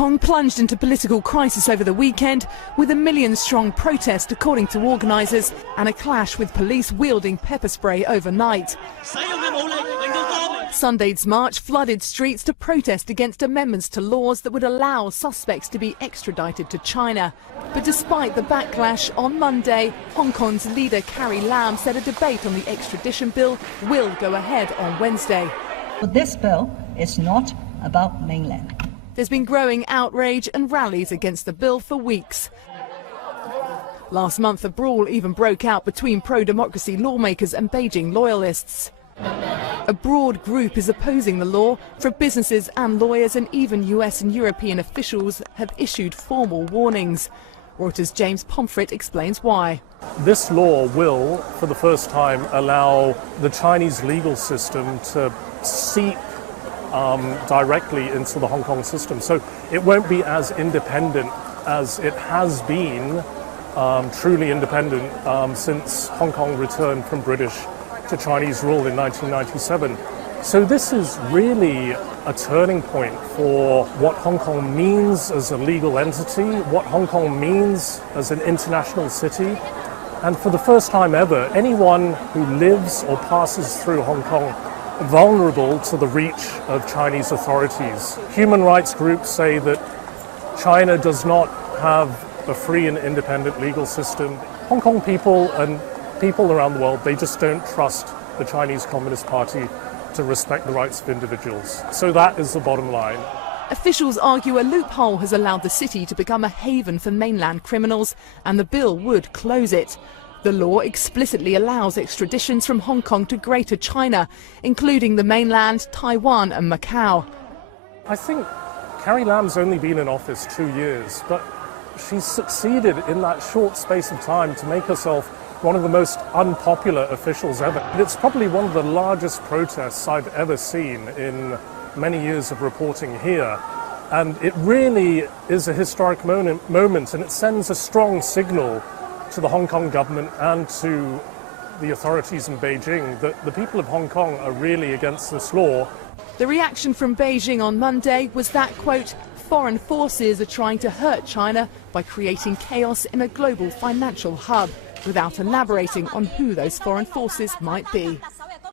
Kong plunged into political crisis over the weekend with a million-strong protest, according to organisers, and a clash with police wielding pepper spray overnight. Sunday's march flooded streets to protest against amendments to laws that would allow suspects to be extradited to China. But despite the backlash, on Monday, Hong Kong's leader Carrie Lam said a debate on the extradition bill will go ahead on Wednesday. But this bill is not about mainland. There's been growing outrage and rallies against the bill for weeks. Last month, a brawl even broke out between pro-democracy lawmakers and Beijing loyalists. A broad group is opposing the law. For businesses and lawyers, and even US and European officials have issued formal warnings. Reuters' James Pomfret explains why. This law will, for the first time, allow the Chinese legal system to seep directly into the Hong Kong system. So it won't be as independent as it has been, truly independent, since Hong Kong returned from British to Chinese rule in 1997. So this is really a turning point for what Hong Kong means as a legal entity, what Hong Kong means as an international city. And for the first time ever, anyone who lives or passes through Hong Kong vulnerable to the reach of Chinese authorities. Human rights groups say that China does not have a free and independent legal system. Hong Kong people and people around the world, they just don't trust the Chinese Communist Party to respect the rights of individuals. So that is the bottom line. Officials argue a loophole has allowed the city to become a haven for mainland criminals, and the bill would close it. The law explicitly allows extraditions from Hong Kong to Greater China, including the mainland, Taiwan and Macau. I think Carrie Lam's only been in office 2 years, but she's succeeded in that short space of time to make herself one of the most unpopular officials ever. It's probably one of the largest protests I've ever seen in many years of reporting here. And it really is a historic moment, and it sends a strong signal to the Hong Kong government and to the authorities in Beijing that the people of Hong Kong are really against this law. The reaction from Beijing on Monday was that, quote, foreign forces are trying to hurt China by creating chaos in a global financial hub, without elaborating on who those foreign forces might be.